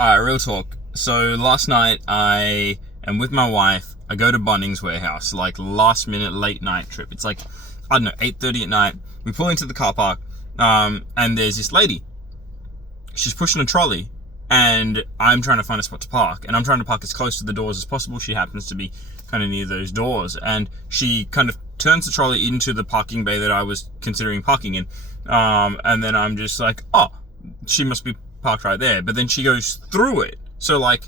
Alright, real talk. So last night I am with my wife. I go to Bunnings Warehouse, like last minute late night trip. It's like, I don't know, 8:30 at night. We pull into the car park, and there's this lady. She's pushing a trolley, and I'm trying to find a spot to park, and I'm trying to park as close to the doors as possible. She happens to be kind of near those doors, and she kind of turns the trolley into the parking bay that I was considering parking in. And then I'm just like, oh, she must be parked right there. But then she goes through it. So like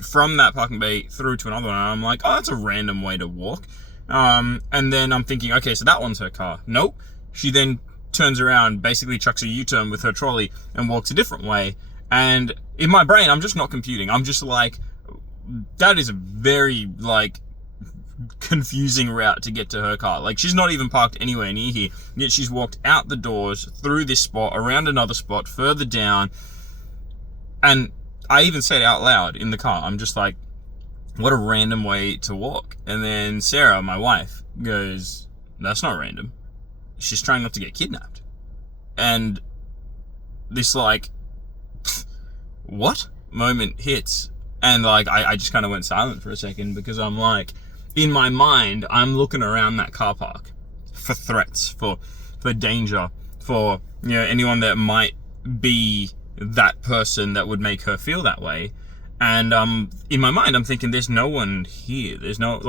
from that parking bay through to another one, and I'm like, oh, that's a random way to walk. And then I'm thinking, okay, so that one's her car. Nope. She then turns around, basically chucks a U-turn with her trolley and walks a different way. And in my brain, I'm just not computing. I'm just like, that is a very like confusing route to get to her car. Like, she's not even parked anywhere near here, yet she's walked out the doors, through this spot, around another spot, further down. And I even said out loud in the car, I'm just like, what a random way to walk. And then Sarah, my wife, goes, that's not random. She's trying not to get kidnapped. And this like, what moment hits? And like, I just kind of went silent for a second, because I'm like, in my mind, I'm looking around that car park for threats, for danger, for, you know, anyone that might be that person that would make her feel that way. And in my mind, I'm thinking, there's no one here. There's no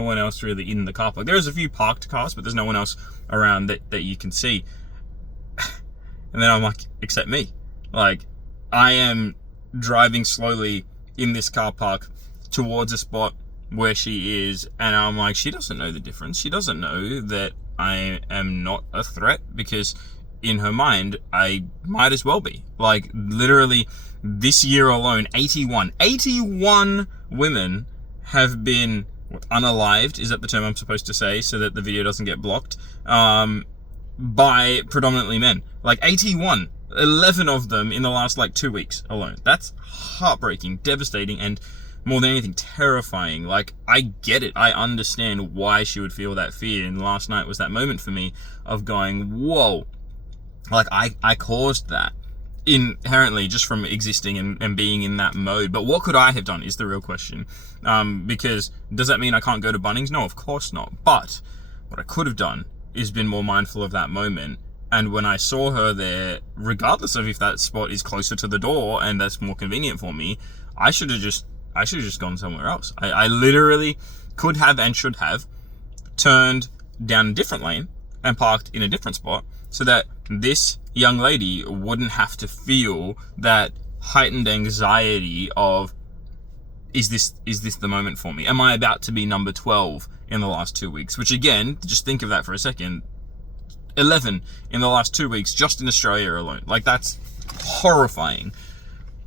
one else really in the car park. There's a few parked cars, but there's no one else around that you can see. And then I'm like, except me. Like, I am driving slowly in this car park towards a spot where she is, and I'm like, she doesn't know the difference. She doesn't know that I am not a threat, because in her mind, I might as well be. Like, literally, this year alone, 81 women have been unalived, is that the term I'm supposed to say, so that the video doesn't get blocked, by predominantly men. Like, 81. 11 of them in the last, like, 2 weeks alone. That's heartbreaking, devastating, and more than anything, terrifying. Like, I get it. I understand why she would feel that fear. And last night was that moment for me of going, whoa. Like, I caused that inherently just from existing and being in that mode. But what could I have done is the real question. Because does that mean I can't go to Bunnings? No, of course not. But what I could have done is been more mindful of that moment. And when I saw her there, regardless of if that spot is closer to the door and that's more convenient for me, I should have just gone somewhere else. I literally could have and should have turned down a different lane and parked in a different spot, so that this young lady wouldn't have to feel that heightened anxiety of, is this the moment for me? Am I about to be number 12 in the last 2 weeks? Which, again, just think of that for a second. 11 in the last 2 weeks, just in Australia alone. Like, that's horrifying.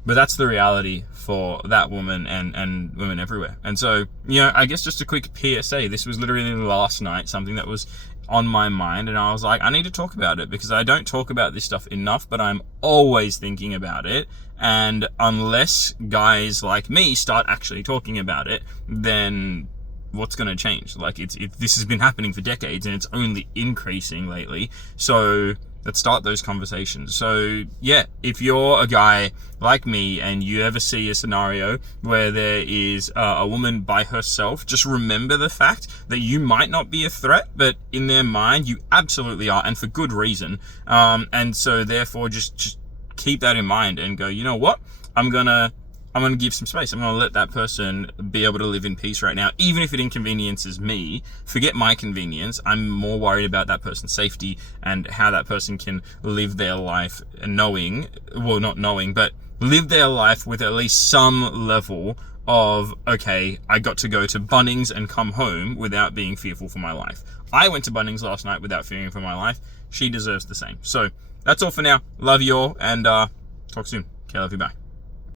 But that's the reality for that woman and women everywhere. And so, you know, I guess just a quick PSA. This was literally last night, something that was on my mind, and I was like, I need to talk about it, because I don't talk about this stuff enough, but I'm always thinking about it. And unless guys like me start actually talking about it, then what's going to change? Like, this has been happening for decades, and it's only increasing lately. So let's start those conversations. So yeah, if you're a guy like me and you ever see a scenario where there is a woman by herself, just remember the fact that you might not be a threat, but in their mind you absolutely are, and for good reason. And so therefore just keep that in mind and go, you know what, I'm gonna give some space. I'm going to let that person be able to live in peace right now, even if it inconveniences me. Forget my convenience. I'm more worried about that person's safety and how that person can live their life knowing, well, not knowing, but live their life with at least some level of, okay, I got to go to Bunnings and come home without being fearful for my life. I went to Bunnings last night without fearing for my life. She deserves the same. So that's all for now. Love you all, and talk soon. Okay, love you, bye.